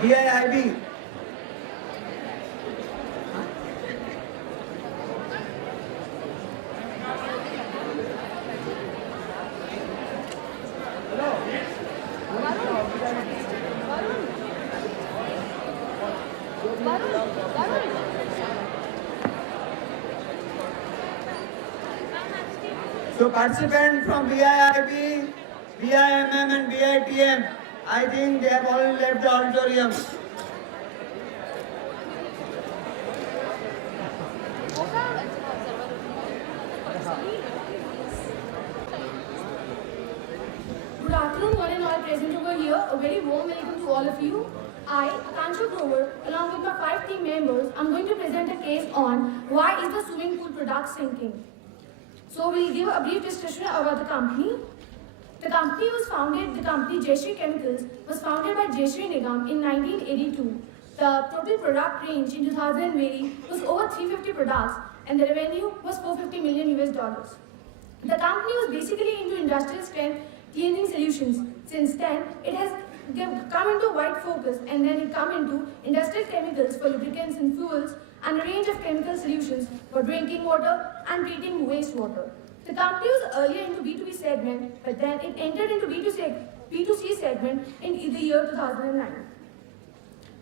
BIIB. So participant from BIIB, BIMM and BITM, I think they have all left the auditorium. Good afternoon, one and all present over here. A very warm welcome to all of you. I, Akansha Grover, along with my 5 team members, I'm going to present a case on why is the swimming pool product sinking. So we'll give a brief description about the company. The company Jayashree Chemicals was founded by Jayashree Nigam in 1982. The total product range in 2020 was over 350 products and the revenue was $450 million US dollars. The company was basically into industrial strength cleaning solutions. Since then, it has come into wide focus and then it come into industrial chemicals for lubricants and fuels and a range of chemical solutions for drinking water and treating wastewater. The company was earlier into B2B segment, but then it entered into B2C segment in the year 2009.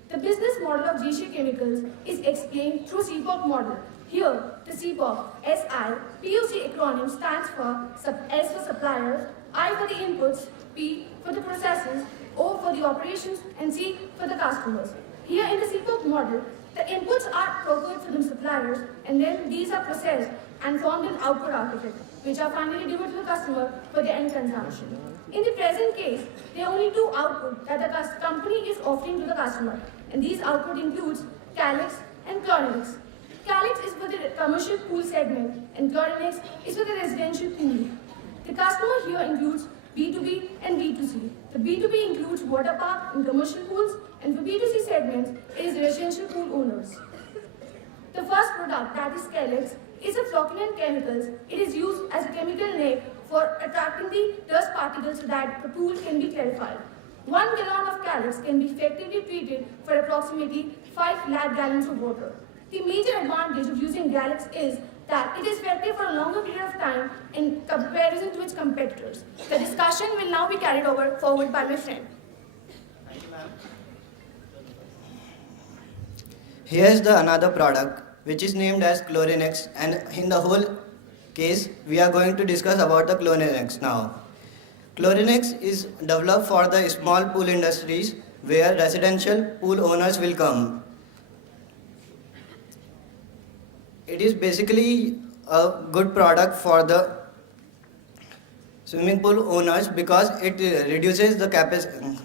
The business model of Jayashree Chemicals is explained through CPOC model. Here, the CPOC, SI, POC acronym stands for S for suppliers, I for the inputs, P for the processes, O for the operations, and C for the customers. Here in the CPOC model, the inputs are procured from the suppliers, and then these are processed and formed an output out of it, which are finally delivered to the customer for their end consumption. In the present case, there are only 2 outputs that the company is offering to the customer, and these output includes Calyx and Chlorinax. Calyx is for the commercial pool segment, and Chlorinax is for the residential pool. The customer here includes B2B and B2C. The B2B includes water park and commercial pools, and for B2C segments, it is residential pool owners. The first product, that is Calyx, is a flocculant chemicals. It is used as a chemical name for attracting the dust particles so that the pool can be clarified. 1 gallon of Calyx can be effectively treated for approximately 5 lakh gallons of water. The major advantage of using Calyx is that it is effective for a longer period of time in comparison to its competitors. The discussion will now be carried forward by my friend. Thank you, ma'am. Here's the another product which is named as Chlorinax, and in the whole case we are going to discuss about the Chlorinax now. Chlorinax is developed for the small pool industries where residential pool owners will come. It is basically a good product for the swimming pool owners because it reduces the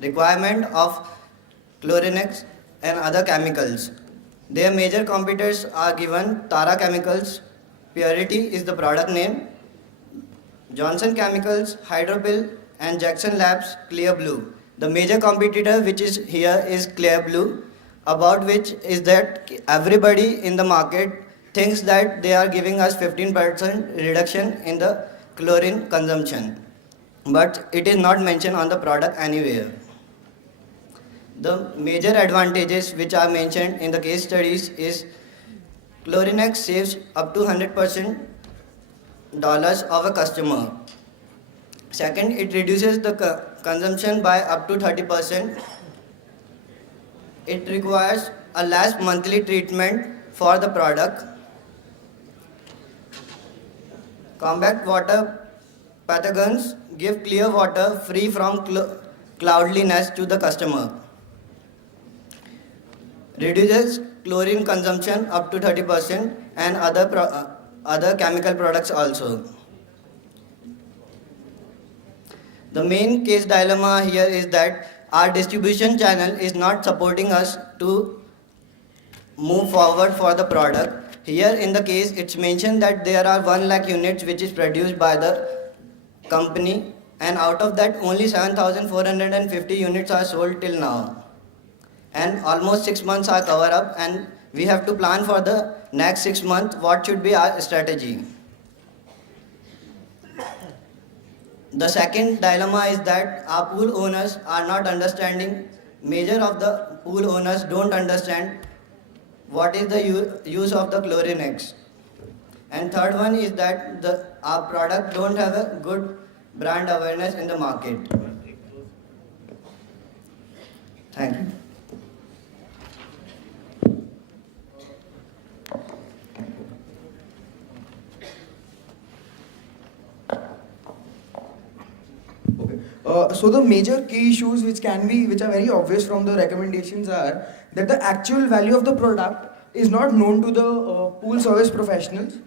requirement of Chlorinax and other chemicals. Their major competitors are given Tara Chemicals, Purity is the product name, Johnson Chemicals, Hydropill, and Jackson Labs, Clear Blue. The major competitor which is here is Clear Blue, about which is that everybody in the market thinks that they are giving us 15% reduction in the chlorine consumption, but it is not mentioned on the product anywhere. The major advantages which are mentioned in the case studies is Chlorinax saves up to 100% dollars of a customer. Second, it reduces the consumption by up to 30%. It requires a less monthly treatment for the product. Combat water pathogens, give clear water free from cloudiness to the customer. Reduces chlorine consumption up to 30% and other chemical products also. The main case dilemma here is that our distribution channel is not supporting us to move forward for the product. Here in the case it's mentioned that there are 1 lakh units which is produced by the company, and out of that only 7,450 units are sold till now. And almost 6 months are covered up, and we have to plan for the next 6 months what should be our strategy. The second dilemma is that our pool owners are not understanding. Major of the pool owners don't understand what is the use of the Chlorinex. And third one is that our product don't have a good brand awareness in the market. Thank you. Okay. So the major key issues which are very obvious from the recommendations are that the actual value of the product is not known to the pool service professionals.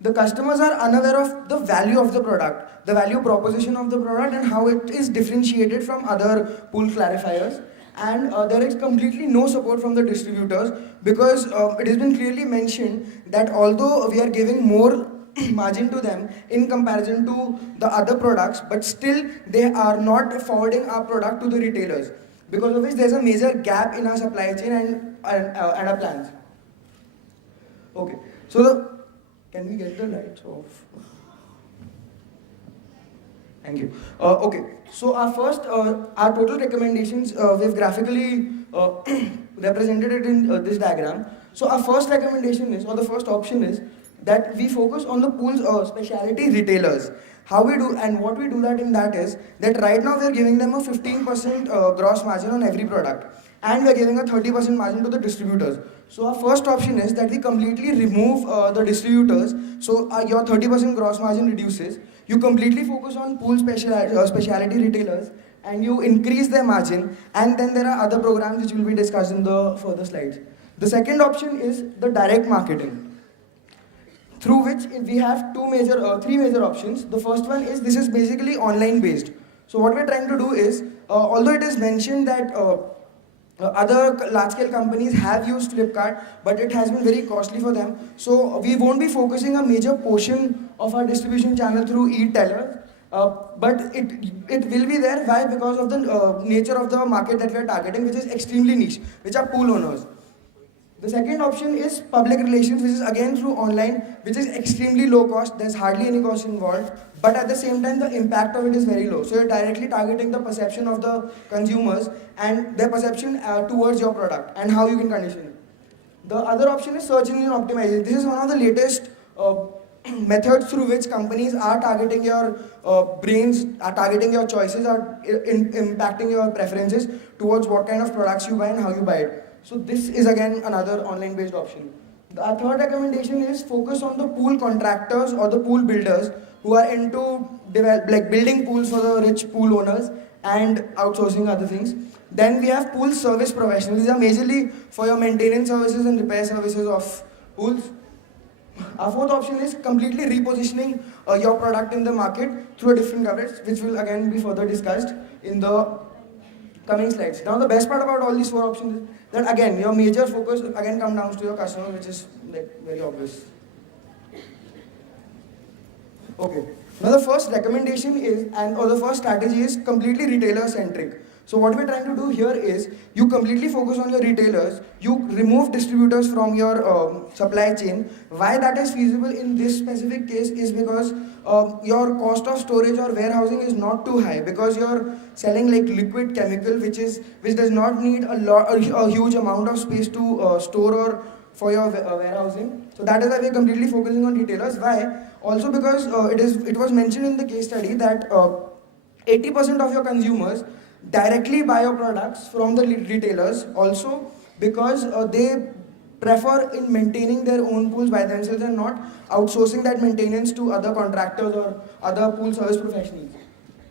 The customers are unaware of the value of the product, the value proposition of the product, and how it is differentiated from other pool clarifiers. And there is completely no support from the distributors because it has been clearly mentioned that although we are giving more margin to them in comparison to the other products, but still they are not forwarding our product to the retailers, because of which there's a major gap in our supply chain and our plans. Okay, so can we get the lights off? Thank you. Okay, so our total recommendations, we've graphically represented it in this diagram. So our first recommendation is, or the first option is, that we focus on the pool's specialty retailers. How we do and what we do that in that is that right now we are giving them a 15% gross margin on every product, and we are giving a 30% margin to the distributors. So our first option is that we completely remove the distributors, so your 30% gross margin reduces. You completely focus on pool specialty retailers and you increase their margin, and then there are other programs which will be discussed in the further slides. The second option is the direct marketing, through which we have three major options. The first one is, this is basically online based. So what we're trying to do is, although it is mentioned that other large scale companies have used Flipkart, but it has been very costly for them. So we won't be focusing a major portion of our distribution channel through e-tailers, but it will be there. Why? Because of the nature of the market that we are targeting, which is extremely niche, which are pool owners. The second option is public relations, which is again through online, which is extremely low cost. There's hardly any cost involved, but at the same time, the impact of it is very low. So you're directly targeting the perception of the consumers and their perception towards your product and how you can condition it. The other option is search engine optimization. This is one of the latest methods through which companies are targeting your brains, are targeting your choices, are impacting your preferences towards what kind of products you buy and how you buy it. So this is again another online based option. Our third recommendation is focus on the pool contractors or the pool builders who are into building pools for the rich pool owners and outsourcing other things. Then we have pool service professionals. These are majorly for your maintenance services and repair services of pools. Our fourth option is completely repositioning your product in the market through a different coverage, which will again be further discussed in the coming slides. Now the best part about all these four options is that again your major focus again comes down to your customer, which is very obvious. Okay. Now the first recommendation is, or the first strategy is completely retailer centric. So what we're trying to do here is, you completely focus on your retailers, you remove distributors from your supply chain. Why that is feasible in this specific case is because your cost of storage or warehousing is not too high, because you're selling like liquid chemical which does not need a huge amount of space to store or for your warehousing. So that is why we're completely focusing on retailers. Why? Also because it was mentioned in the case study that 80% of your consumers directly buy your products from the retailers, also because they prefer in maintaining their own pools by themselves and not outsourcing that maintenance to other contractors or other pool service professionals.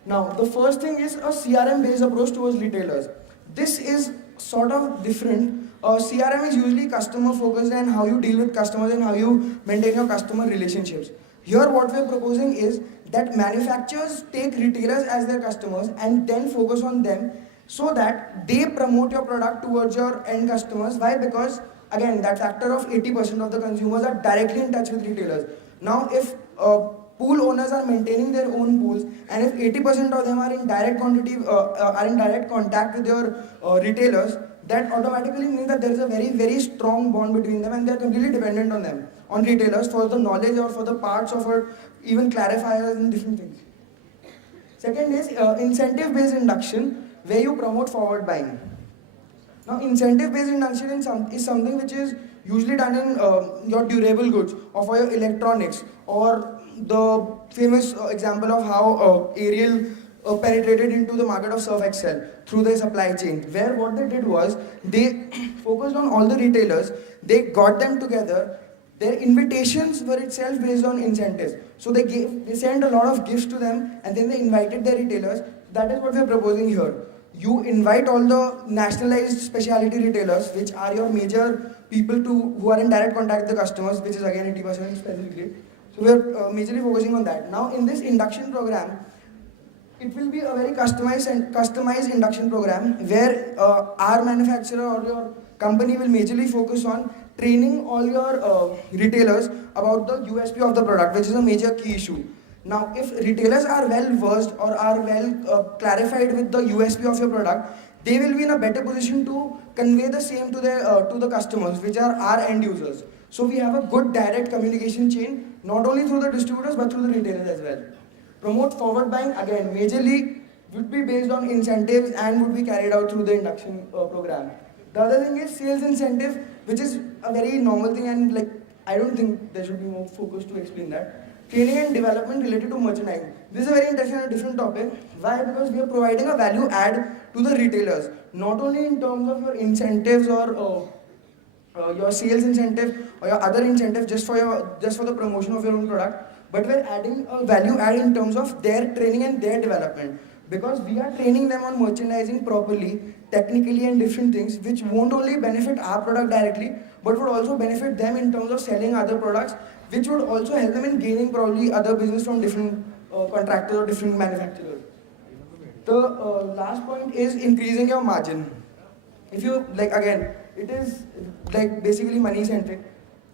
Now the first thing is a CRM based approach towards retailers. This is sort of different. CRM is usually customer focused and how you deal with customers and how you maintain your customer relationships. Here what we are proposing is that manufacturers take retailers as their customers and then focus on them so that they promote your product towards your end customers. Why? Because again, that factor of 80% of the consumers are directly in touch with retailers. Now if pool owners are maintaining their own pools and if 80% of them are in direct contact with your retailers, that automatically means that there is a very, very strong bond between them and they are completely dependent on them, on retailers for the knowledge or for the parts of or even clarifiers and different things. Second is incentive-based induction, where you promote forward buying. Now, incentive-based induction is something which is usually done in your durable goods or for your electronics, or the famous example of how Ariel penetrated into the market of Surf Excel through their supply chain, where what they did was they focused on all the retailers, they got them together. Their invitations were itself based on incentives. So they sent a lot of gifts to them, and then they invited their retailers. That is what we are proposing here. You invite all the nationalized specialty retailers, which are your major people who are in direct contact with the customers, which is again 80% specifically. So we are majorly focusing on that. Now in this induction program, it will be a very customized induction program where our manufacturer or your company will majorly focus on training all your retailers about the USP of the product, which is a major key issue. Now, if retailers are well versed or are well clarified with the USP of your product, they will be in a better position to convey the same to the customers, which are our end users. So we have a good direct communication chain, not only through the distributors but through the retailers as well. Promote forward buying, again, majorly would be based on incentives and would be carried out through the induction program. The other thing is sales incentive, which is a very normal thing, and like I don't think there should be more focus to explain that. Training and development related to merchandising. This is a very interesting and different topic. Why? Because we are providing a value add to the retailers, not only in terms of your incentives or your sales incentive or your other incentive just for the promotion of your own product, but we're adding a value add in terms of their training and their development. Because we are training them on merchandising properly, technically, and different things, which won't only benefit our product directly, but would also benefit them in terms of selling other products, which would also help them in gaining probably other business from different contractors or different manufacturers. The last point is increasing your margin. If you, like again, it is like basically money centric.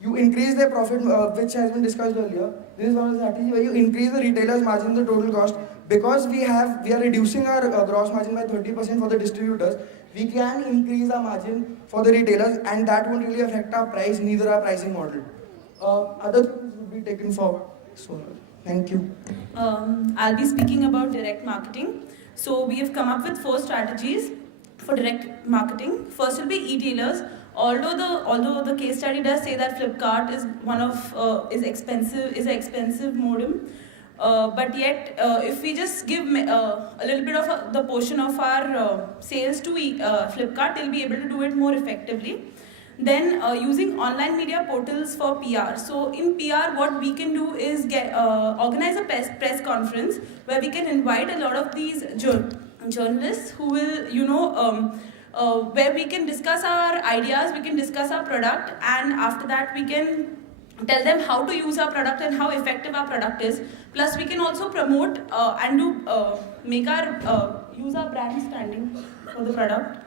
You increase their profit, which has been discussed earlier. This is one of the strategies where you increase the retailer's margin, the total cost. Because we are reducing our gross margin by 30% for the distributors, we can increase our margin for the retailers, and that won't really affect our price, neither our pricing model. Other things will be taken forward. So, thank you. I'll be speaking about direct marketing. So we have come up with 4 strategies for direct marketing. First will be e-tailers. Although the case study does say that Flipkart is an expensive modem, but yet if we just give a little bit of the portion of our sales to Flipkart, they'll be able to do it more effectively. Then using online media portals for PR. So in PR, what we can do is organize a press conference where we can invite a lot of these journalists who will, where we can discuss our ideas, we can discuss our product, and after that we can tell them how to use our product and how effective our product is. Plus we can also promote and use our brand standing for the product.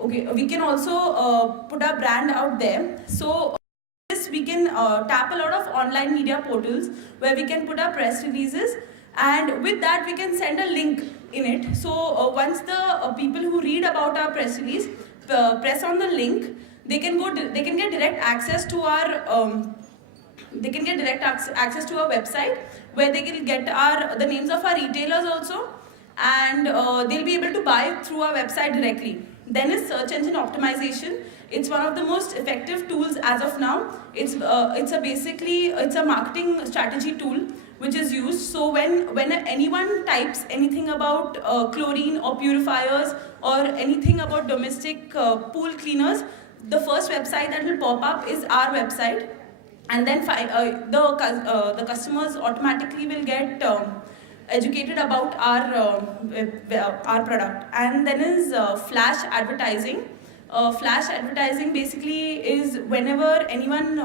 Okay, we can also put our brand out there. So this we can tap a lot of online media portals where we can put our press releases, and with that we can send a link in it. So once the people who read about our press release press on the link, they can get direct access to our access to our website, where they can get the names of our retailers also, and they'll be able to buy through our website directly. Then is search engine optimization. It's one of the most effective tools as of now. It's a marketing strategy tool which is used. So when anyone types anything about chlorine or purifiers or anything about domestic pool cleaners, the first website that will pop up is our website, and then the customers automatically will get educated about our product. And then is flash advertising. Flash advertising basically is whenever anyone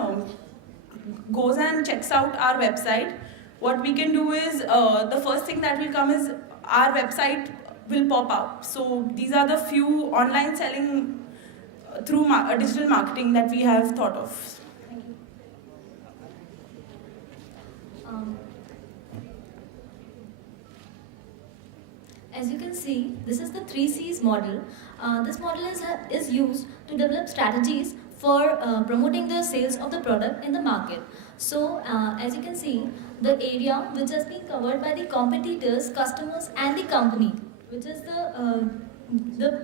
goes and checks out our website, what we can do is the first thing that will come is our website will pop up. So these are the few online selling through digital marketing that we have thought of. Thank you. As you can see, this is the 3 C's model. This model is used to develop strategies for promoting the sales of the product in the market. So as you can see, the area which has been covered by the competitors, customers and the company, which is the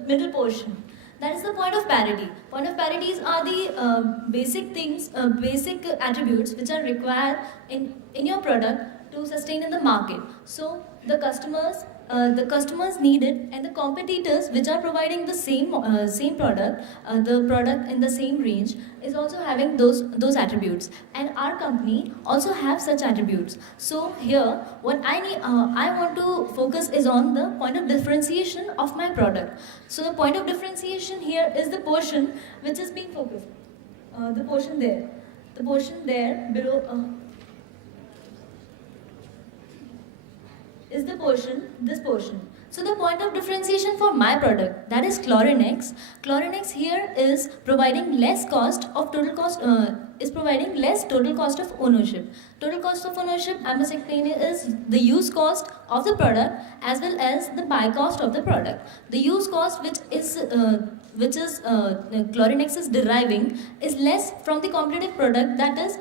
middle portion. That is the point of parity. Point of parities are the basic things, basic attributes which are required in your product to sustain in the market. So the customers need it, and the competitors which are providing the same product, the product in the same range, is also having those attributes, and our company also have such attributes. So here, what I want to focus is on the point of differentiation of my product. So the point of differentiation here is the portion which is being focused. The portion there below. Is this portion. So the point of differentiation for my product, that is Chlorinex. Chlorinex here is providing less cost of total cost, is providing less total cost of ownership. Total cost of ownership, I must explain, is the use cost of the product as well as the buy cost of the product. The use cost, which is Chlorinex is deriving, is less from the competitive product that is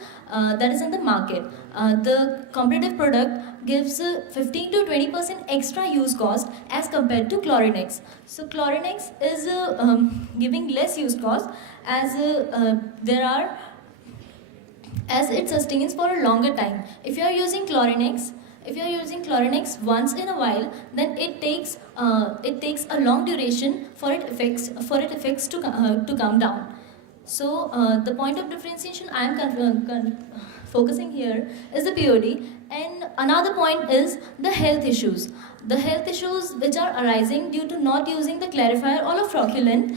in the market. The competitive product gives 15 to 20% extra use cost as compared to Chlorinex. So Chlorinex is giving less use cost as as it sustains for a longer time. If you are using Chlorinex once in a while, then it takes a long duration for its effects to come down. So the point of differentiation I am focusing here is the POD, and another point is the health issues. The health issues which are arising due to not using the clarifier or a flocculant,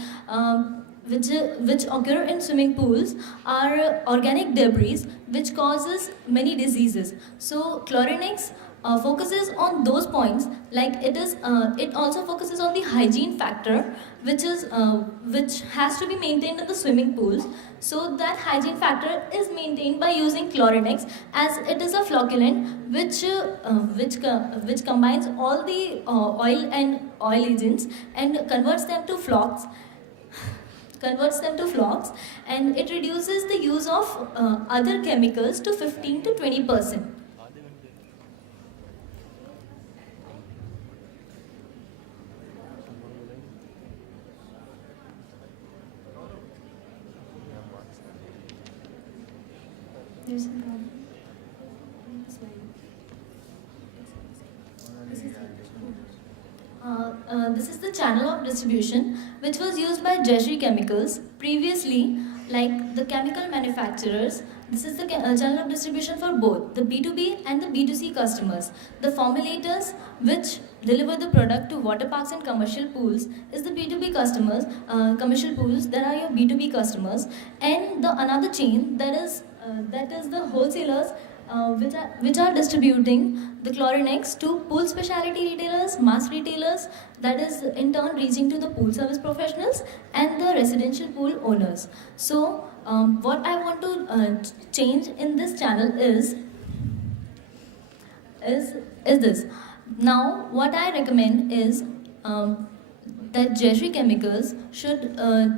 which occur in swimming pools, are organic debris which causes many diseases. So Chlorinex focuses on those points, like it also focuses on the hygiene factor, which has to be maintained in the swimming pools. So that hygiene factor is maintained by using Chlorinex, as it is a flocculant which combines all the oil and oil agents and converts them to flocks, and it reduces the use of other chemicals to 15 to 20%. There's some problem. This is the channel of distribution which was used by Jayashree Chemicals previously, like the chemical manufacturers. This is the channel of distribution for both the B2B and the B2C customers. The formulators which deliver the product to water parks and commercial pools is the B2B customers, commercial pools that are your B2B customers, and the another chain that is the wholesalers which are distributing the Chlorinex to pool specialty retailers, mass retailers, that is in turn reaching to the pool service professionals and the residential pool owners. So what I want to change in this channel is this. Now what I recommend is that Jayashree Chemicals should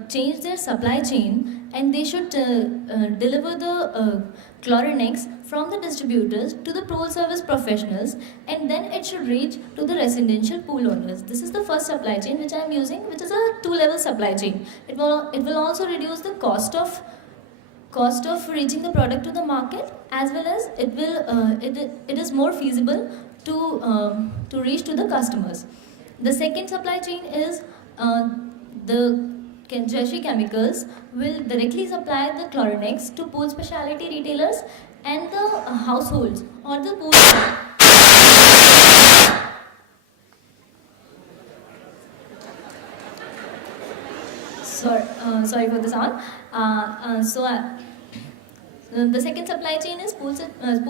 change their supply chain, and they should deliver the Chlorinex from the distributors to the pool service professionals, and then it should reach to the residential pool owners. This is the first supply chain which I am using, which is a 2-level supply chain. It will also reduce the cost of reaching the product to the market, as well as it is more feasible to reach to the customers. The second supply chain is the Jayashree Chemicals will directly supply the Chlorinex to pool specialty retailers and the households or the pool. Sorry for the sound. The second supply chain is pool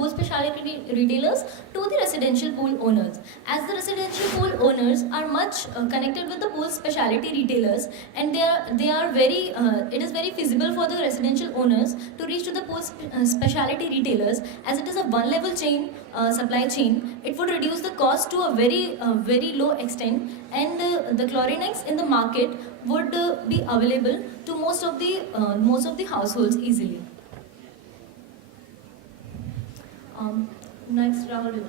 specialty retailers to the residential pool owners. As the residential pool owners are much connected with the pool specialty retailers, and they are very, it is very feasible for the residential owners to reach to the pool specialty retailers, as it is a one-level chain, supply chain. It would reduce the cost to a very low extent, and the Chlorinex in the market would be available to most of the households easily. Next, Rahul.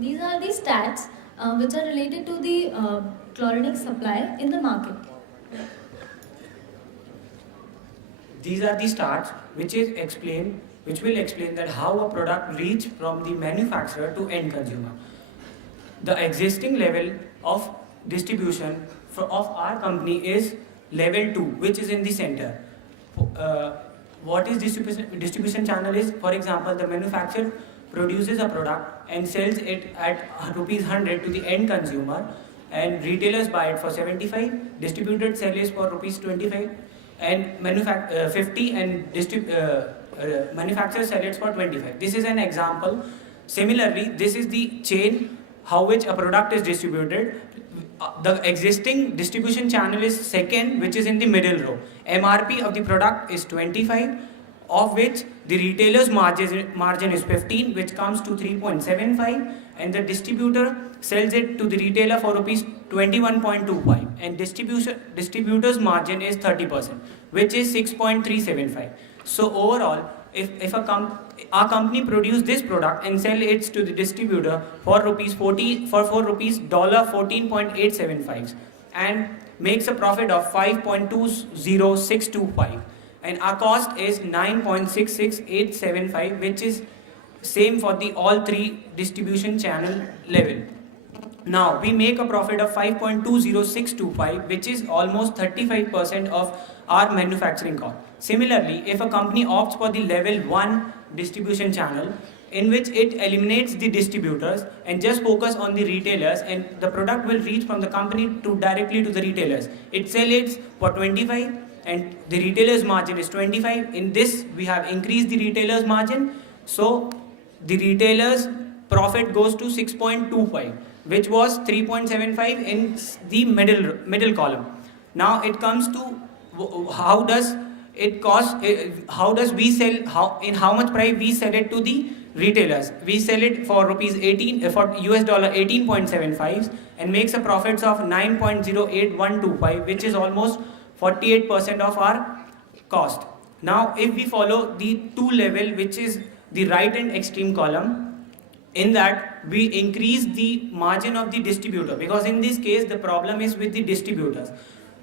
These are the stats which are related to the chlorinic supply in the market. These are the stats which will explain that how a product reach from the manufacturer to end consumer. The existing level of distribution of our company is level 2, which is in the center. What is distribution channel is, for example, the manufacturer produces a product and sells it at rupees 100 to the end consumer, and retailers buy it for 75, distributors sell it for rupees 25, and 50, and manufacturers sell it for 25. This is an example. Similarly, this is the chain how which a product is distributed. The existing distribution channel is second, which is in the middle row. MRP of the product is 25, of which the retailer's margin is 15, which comes to 3.75, and the distributor sells it to the retailer for rupees 21.25, and distributor's margin is 30%, which is 6.375. So overall, if our company produce this product and sell it to the distributor for rupees $14.875 and makes a profit of 5.20625, and our cost is 9.66875, which is same for the all three distribution channel level. Now we make a profit of 5.20625, which is almost 35% of our manufacturing cost. Similarly, if a company opts for the level 1 distribution channel, in which it eliminates the distributors and just focus on the retailers, and the product will reach from the company to directly to the retailers. It sells it for 25 and the retailer's margin is 25. In this, we have increased the retailer's margin, so the retailer's profit goes to 6.25, which was 3.75 in the middle column. Now it comes to how does it cost, how much price we sell it to the retailers. We sell it for rupees 18 for US dollar 18.75 and makes a profits of 9.08125, which is almost 48% of our cost. Now if we follow the 2 level, which is the right and extreme column, in that we increase the margin of the distributor, because in this case the problem is with the distributors.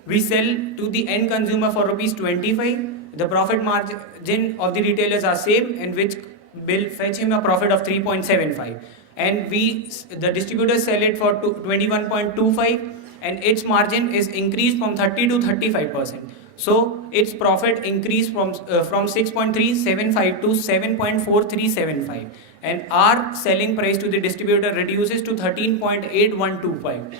We sell to the end consumer for rupees 25, the profit margin of the retailers are same, and which will fetch him a profit of 3.75, and the distributors sell it for 21.25, and its margin is increased from 30 to 35%. So its profit increased from 6.375 to 7.4375, and our selling price to the distributor reduces to 13.8125,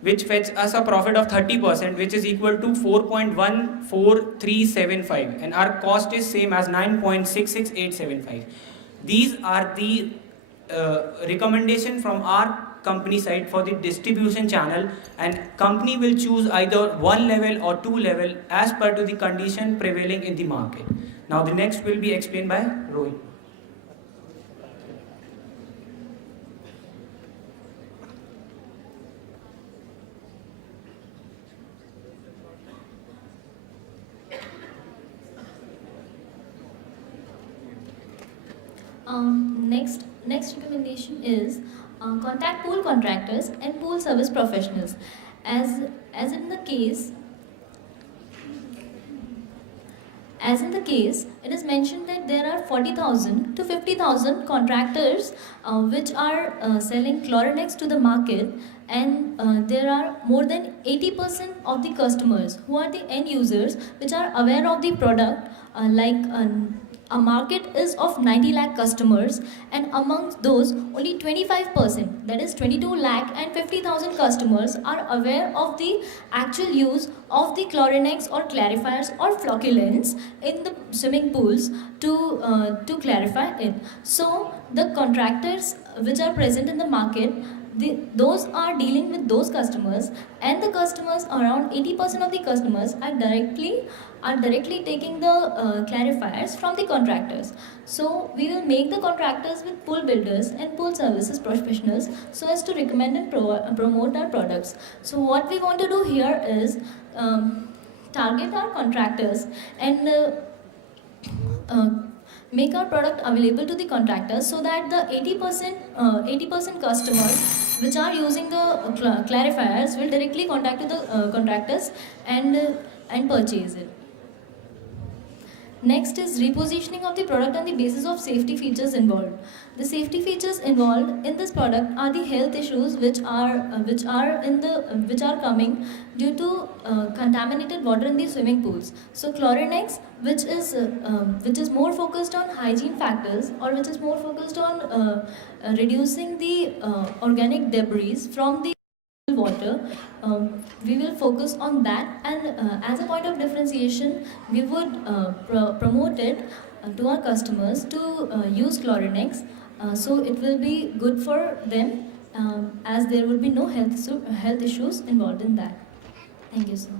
which fetches us a profit of 30%, which is equal to 4.14375, and our cost is same as 9.66875. These are the recommendation from our company side for the distribution channel, and company will choose either 1 level or 2 level as per to the condition prevailing in the market. Now the next will be explained by Rohit. Next recommendation is contact pool contractors and pool service professionals. As in the case, it is mentioned that there are 40,000 to 50,000 contractors which are selling Chlorinex to the market, and there are more than 80% of the customers who are the end users which are aware of the product, like a market is of 90 lakh customers, and amongst those, only 25%, that is 22 lakh and 50,000 customers, are aware of the actual use of the Chlorinex or clarifiers or flocculants in the swimming pools to clarify it. So the contractors which are present in the market, those are dealing with those customers, and the customers, around 80% of the customers, are directly taking the clarifiers from the contractors. So we will make the contractors with pool builders and pool services professionals so as to recommend and promote our products. So what we want to do here is target our contractors and make our product available to the contractors, so that the 80% customers which are using the clarifiers will directly contact to the contractors and purchase it. Next is repositioning of the product on the basis of safety features involved. The safety features involved in this product are the health issues which are coming due to contaminated water in the swimming pools. So Chlorinex, which is more focused on hygiene factors, or which is more focused on reducing the organic debris from the water, we will focus on that, and as a point of differentiation, we would promote it to our customers to use Chlorinex, so it will be good for them, as there will be no health issues involved in that. Thank you, sir.